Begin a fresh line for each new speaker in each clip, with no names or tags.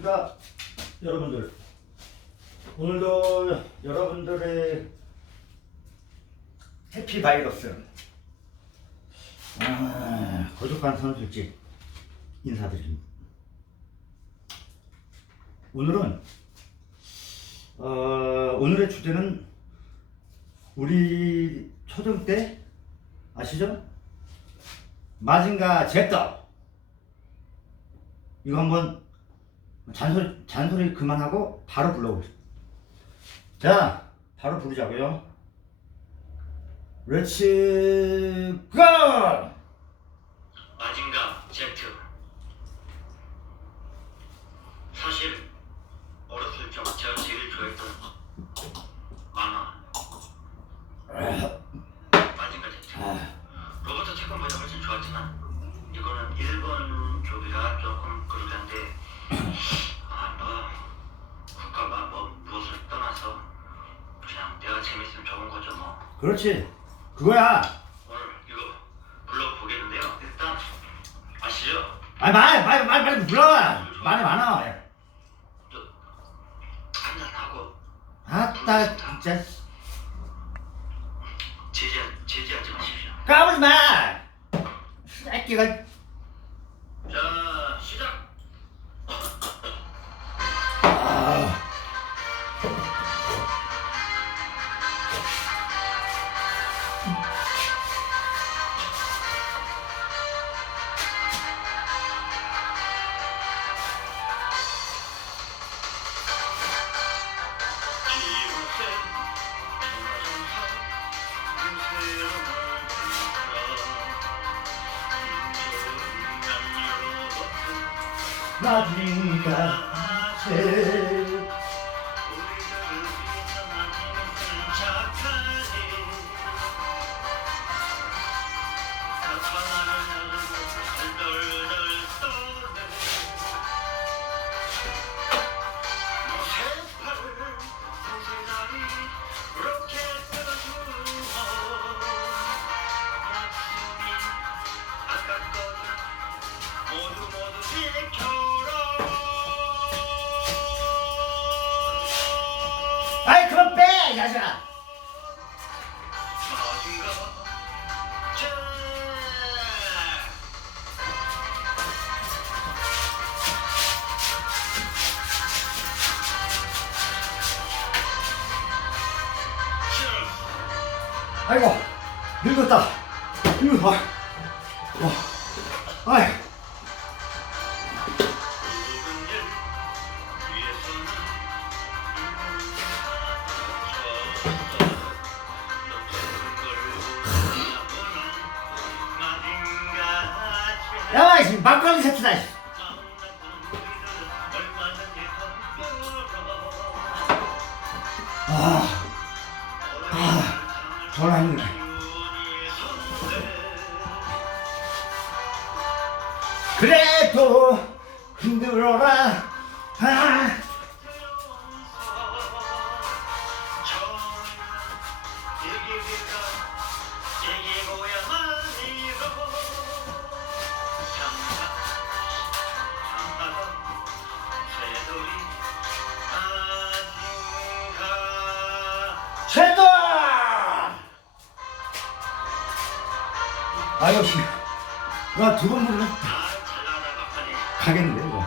안녕하십니까 여러분들 오늘도 여러분들의 해피 바이러스. 아, 거족한 선술집 인사드립니다. 오늘은 어, 오늘의 주제는 우리 초등 때 아시죠? 마징가 잽더. 이거 한번 잔소리, 잔소리 그만하고 바로 불러보세요. 자, 바로 부르자고요. 렛츠
오늘 이거 불러보겠는데요 일단 아시죠?
아, 말, 말, 말, 말 불러. 말이 많아.
한잔 하고
아따, 진짜.
제지 제지하지 마십시오.
까불지 마! 새끼가. 마 아이고, 늙었다. 봐. 와, 아이, 야, 이 막걸리 세트다. 이. 아, 아, 전화 힘드네. 그래도 힘들어라. 아! 아, 역시. 나두 번 부르면 가겠는데, 이거.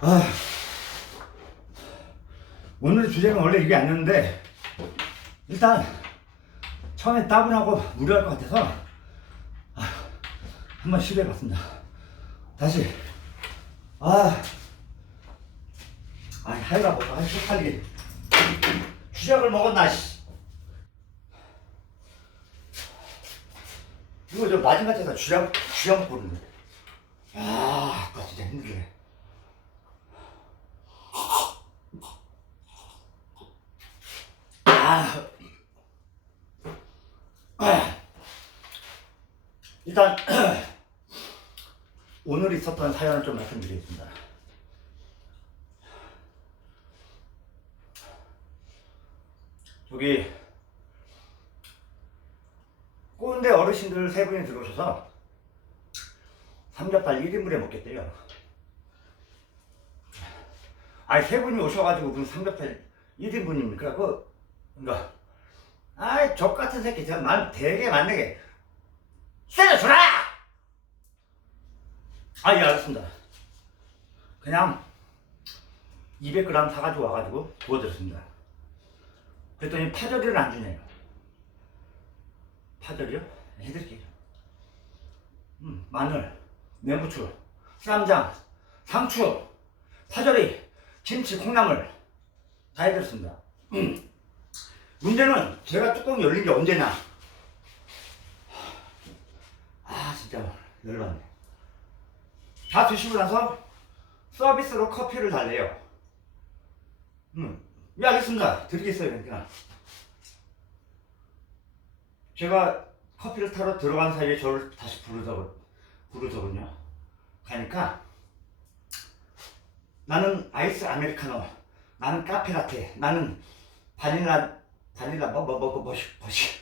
아, 오늘 주제는 원래 이게 아니었는데 일단 처음에 따분하고 무료할 것 같아서 아, 한번 시도해봤습니다. 다시 아, 아 하여가고 아 쪽팔리게 주작을 먹었나 씨. 이거 저 마지막에서 주작 주작 먹고 그러는데 아, 나 진짜 힘들네. 아, 아. 일단 오늘 있었던 사연을 좀 말씀드리겠습니다. 저기 꼰대 어르신들 세 분이 들어오셔서 삼겹살 1인분에 먹겠대요. 아니 세 분이 오셔가지고 무슨 삼겹살 1인분입니까? 그 그니까 아이 족 같은 새끼 저말 되게 맞는 게 때려주라! 아 예 알았습니다 그냥 200g 사가지고 와가지고 구워드렸습니다 그랬더니 파절이를 안 주네요 파절이요? 해드릴게요 음, 마늘, 매부추, 쌈장, 상추, 파절이, 김치, 콩나물 다 해드렸습니다. 음. 문제는 제가 뚜껑 열린 게 언제냐? 아 진짜 열받네. 다 드시고 나서 서비스로 커피를 달래요. 음, 예 알겠습니다. 드리겠어요 그러니까. 제가 커피를 타러 들어간 사이에 저를 다시 부르더, 부르더군요. 가니까 나는 아이스 아메리카노, 나는 카페 라테, 나는 바닐라, 바닐라 뭐 뭐 뭐 뭐시 뭐시.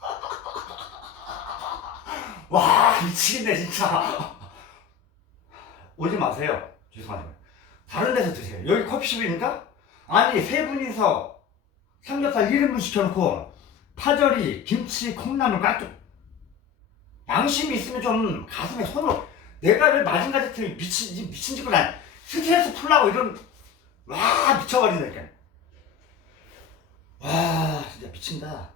와 미치겠네 진짜. 오지 마세요. 죄송하지만 다른 데서 드세요. 여기 커피숍입니까? 아니 세 분이서 삼겹살 1인분 시켜놓고 파절이, 김치, 콩나물 깍둑 양심이 있으면 좀 가슴에 손으로 내가 왜 마징가제트 미친 미친 짓을 안 스트레스 풀라고 이런 와 미쳐버린다니까. 와 진짜 미친다.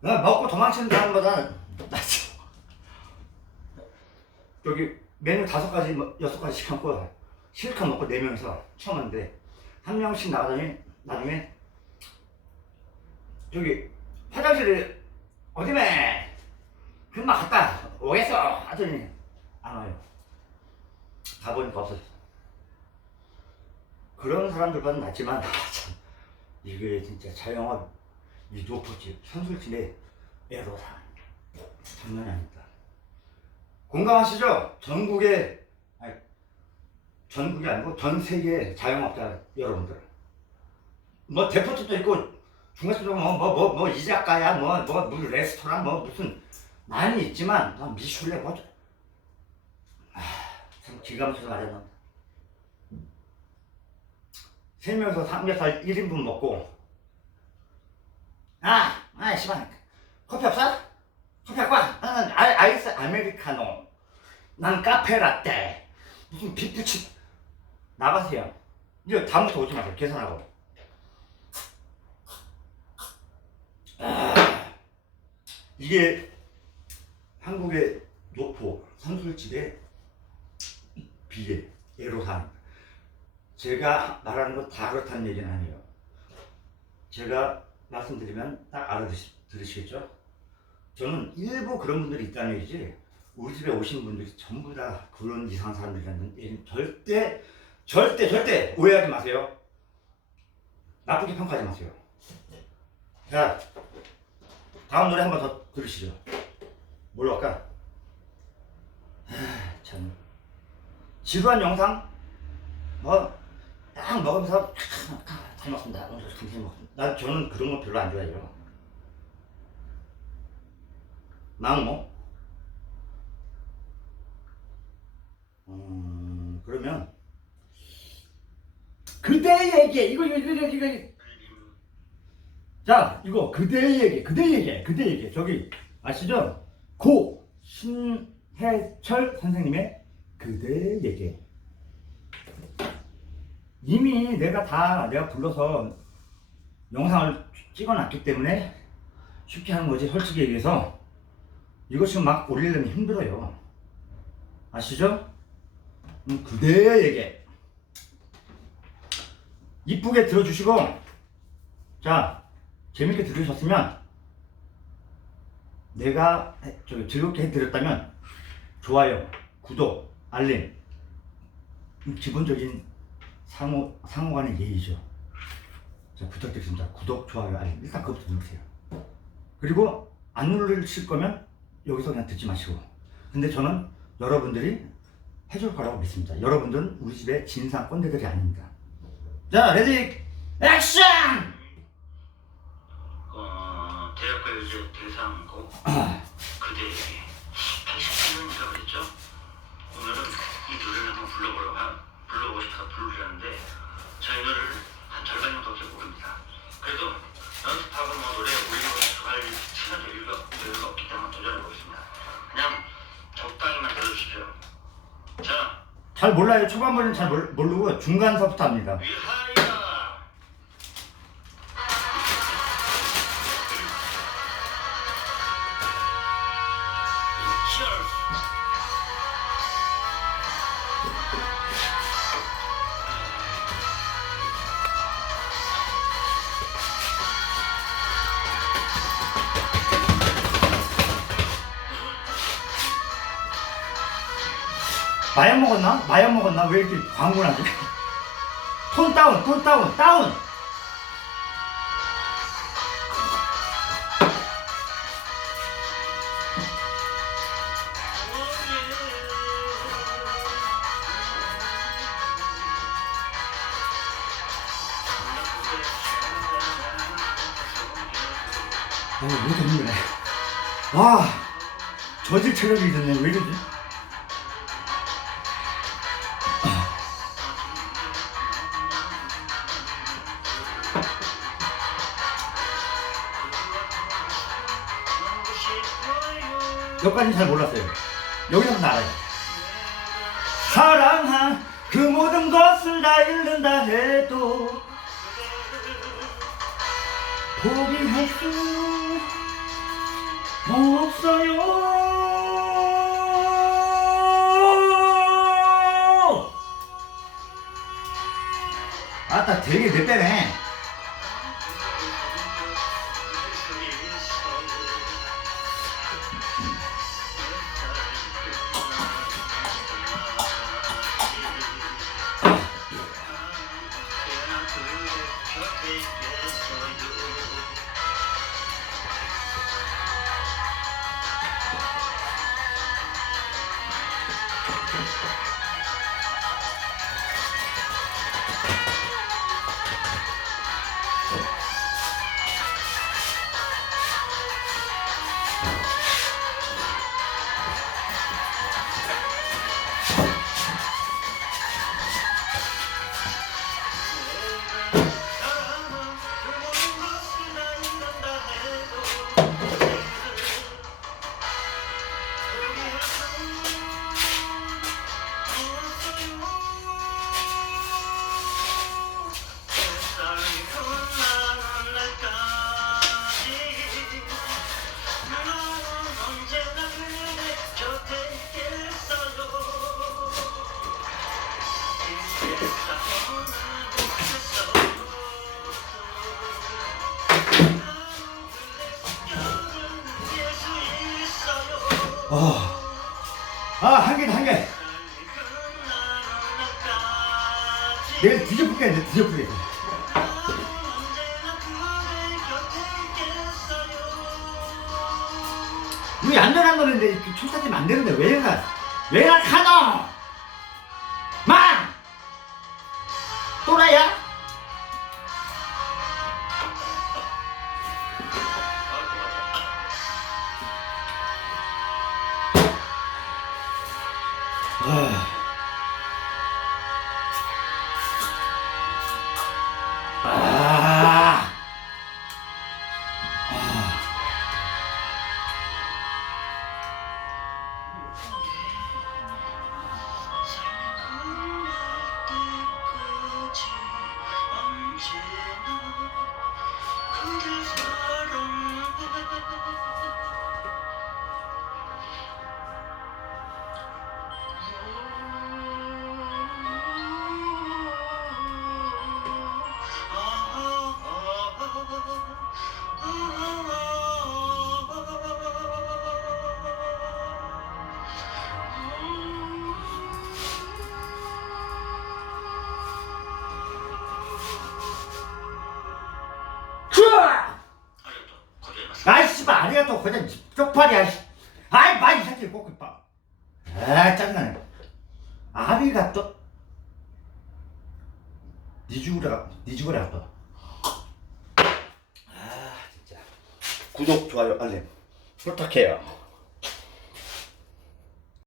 나 먹고 도망치는 사람보다 낫지. 여기 메뉴 다섯 가지 뭐 여섯 가지 시켜놓고 실컷 먹고 네 명이서 처음 왔는데 한 명씩 나가더니 나중에 저기 화장실에 어디네? 금방 갔다 오겠어 하더니 안 와요. 가보니까 없었어 그런 사람들보다는 낫지만 아, 참. 이게 진짜 자영업 이 노포집 선술집의 애로사. 장난이 아닙니다. 공감하시죠? 전국에 아니 전국이 아니고 전 세계 자영업자 여러분들. 뭐 대포집도 있고 중간집도 뭐뭐 뭐 뭐 이자카야 뭐뭐 뭐, 레스토랑 뭐 무슨 많이 있지만 난 미슐랭 뭐아참 기가 막혀서 말했나 세 명이서 삼겹살 1인분 먹고 아, 아, 씨발 커피 없어? 커피 갖고 와. 나는 아, 아이스 아메리카노. 난 카페 라떼. 무슨 비프치 나가세요. 이거 다음부터 오지 마세요. 계산하고 아, 이게 한국의 노포 선술집의 비례 애로사항 제가 말하는 거다 그렇다는 얘기는 아니에요. 제가 말씀드리면 딱 알아들으시겠죠? 저는 일부 그런 분들이 있다는 얘기지 우리 집에 오신 분들이 전부 다 그런 이상한 사람들이라는 얘기는 절대 절대 절대 오해하지 마세요. 나쁘게 평가하지 마세요. 자 다음 노래 한 번 더 들으시죠. 뭘로 할까? 아, 참. 지루한 영상? 뭐딱 먹으면서 잘 먹습니다. 오늘 굉장히 먹습니다. 난 저는 그런 거 별로 안 좋아해요. 망모 음 그러면 이거 이거 이거 이거 이거 자 이거 그대의 얘기 그대의 얘기 그대의 얘기. 저기 아시죠? 고 신해철 선생님의 그대의 얘기. 이미 내가 다 내가 불러서 영상을 찍어놨기 때문에 쉽게 하는 거지 솔직히 얘기해서. 이거 지금 막 올리려면 힘들어요. 아시죠? 음, 그대의 얘기. 이쁘게 들어주시고. 자 재밌게 들으셨으면 내가 즐겁게 해드렸다면 좋아요 구독 알림 음, 기본적인 상호 상호 간의 예의죠. 자 부탁드립니다. 구독 좋아요 알림. 일단 그것부터 누르세요. 그리고 안 누르실 거면 여기서 그냥 듣지 마시고. 근데 저는 여러분들이 해줄 거라고 믿습니다. 여러분들은 우리 집의 진상 꼰대들이 아닙니다. 자 레디! 액션
그들 대상하고 그대에게 88명이라고 그랬죠? 오늘은 이 노래를 한번 불러보려고
불러보고 싶어서 부르려는데 저희 노래를
한
절반 정도밖에 모릅니다. 그래도 연습하고 뭐 노래 올리고 할
시간 여유가, 여유가
없기 때문에 도전해보겠습니다.
그냥 적당히만 들어주십시오. 자. 잘 몰라요. 초반부는 잘 모르고 중간서부터 합니다.
위하
마약 먹었나? 마약 먹었나? 왜 이렇게 광고나지? 톤 다운, 톤 다운, 다운! 어, 왜 이렇게 힘드네. 와, 저질 체력이 있었네. 왜 이러지? 여기까지 잘 몰랐어요. 여기서부터 알아요. 사랑한 그 모든 것을 다 잃는다 해도 포기할 수 없어요. 아따 되게 내 빼네. Thank you. 아, 아, 한 개다, 한 개. 내가 뒤져보게 해, 뒤져보게. 해. 이거 얌전한 거는데 촉사지면 안 되는데 왜 가? 왜가 가노? 마! 또라야? 아이씨, 아리가또 그냥 쪽팔이야. 씨. 아이, 마이 새끼 꼭 봐. 아, 짱나네. 아리가 또. 니 죽으라, 니 죽으라 또. 아, 진짜. 구독, 좋아요, 알림. 부탁해요.